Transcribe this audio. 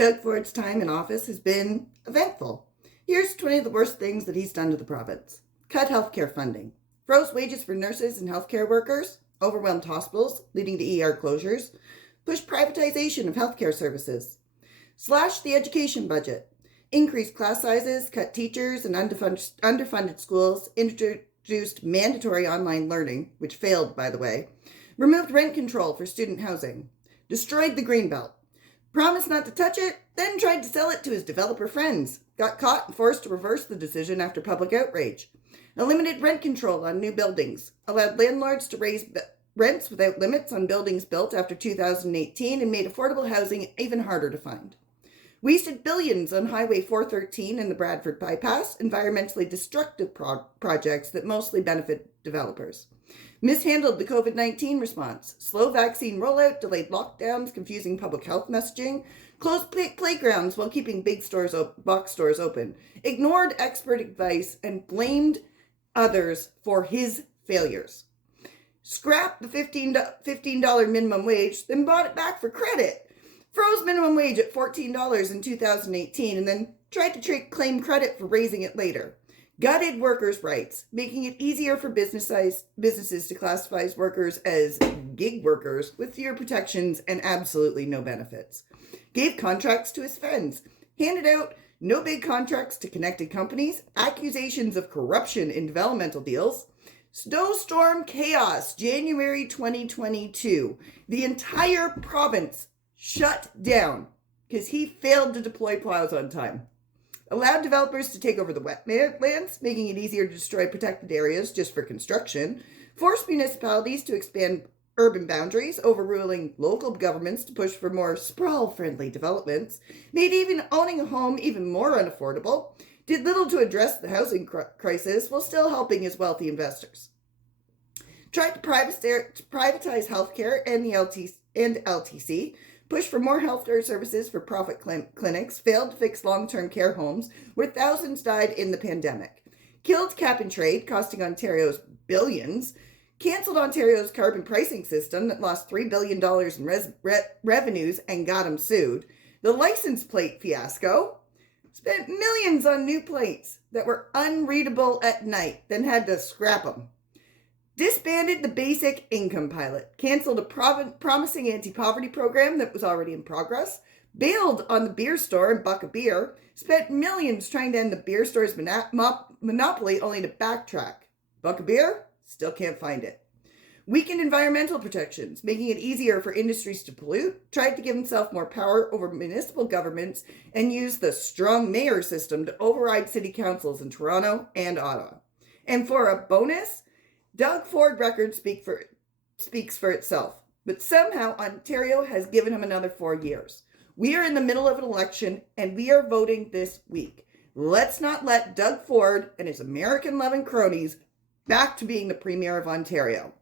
Doug Ford's time in office has been eventful. Here's 20 of the worst things that he's done to the province. Cut healthcare funding. Froze wages for nurses and healthcare workers. Overwhelmed hospitals, leading to ER closures. Pushed privatization of healthcare services. Slashed the education budget. Increased class sizes, cut teachers and underfunded schools. Introduced mandatory online learning, which failed, by the way. Removed rent control for student housing. Destroyed the Greenbelt. Promised not to touch it, then tried to sell it to his developer friends. Got caught and forced to reverse the decision after public outrage. Eliminated rent control on new buildings. Allowed landlords to raise rents without limits on buildings built after 2018 and made affordable housing even harder to find. Wasted billions on Highway 413 and the Bradford Bypass, environmentally destructive projects that mostly benefit developers. Mishandled the COVID-19 response, slow vaccine rollout, delayed lockdowns, confusing public health messaging, closed playgrounds while keeping big box stores open, ignored expert advice, and blamed others for his failures. Scrapped the $15 minimum wage, then bought it back for credit. Froze minimum wage at $14 in 2018 and then tried to claim credit for raising it later. Gutted workers' rights, making it easier for businesses to classify workers as gig workers with fewer protections and absolutely no benefits. Gave contracts to his friends, handed out no big contracts to connected companies, accusations of corruption in developmental deals. Snowstorm chaos, January 2022. The entire province shut down because he failed to deploy plows on time. Allowed developers to take over the wetlands, making it easier to destroy protected areas just for construction. Forced municipalities to expand urban boundaries, overruling local governments to push for more sprawl-friendly developments. Made even owning a home even more unaffordable. Did little to address the housing crisis while still helping his wealthy investors. Tried to privatize healthcare and LTC. Pushed for more healthcare services for profit clinics, failed to fix long-term care homes where thousands died in the pandemic, killed cap and trade, costing Ontario's billions, cancelled Ontario's carbon pricing system that lost $3 billion in revenues and got him sued, the license plate fiasco, spent millions on new plates that were unreadable at night, then had to scrap them. Disbanded the basic income pilot, canceled a promising anti-poverty program that was already in progress, bailed on the beer store and Buck a Beer, spent millions trying to end the beer store's monopoly only to backtrack. Buck a Beer? Still can't find it. Weakened environmental protections, making it easier for industries to pollute, tried to give himself more power over municipal governments, and used the strong mayor system to override city councils in Toronto and Ottawa. And for a bonus, Doug Ford record speaks for itself, but somehow Ontario has given him another 4 years. We are in the middle of an election, and we are voting this week. Let's not let Doug Ford and his American-loving cronies back to being the Premier of Ontario.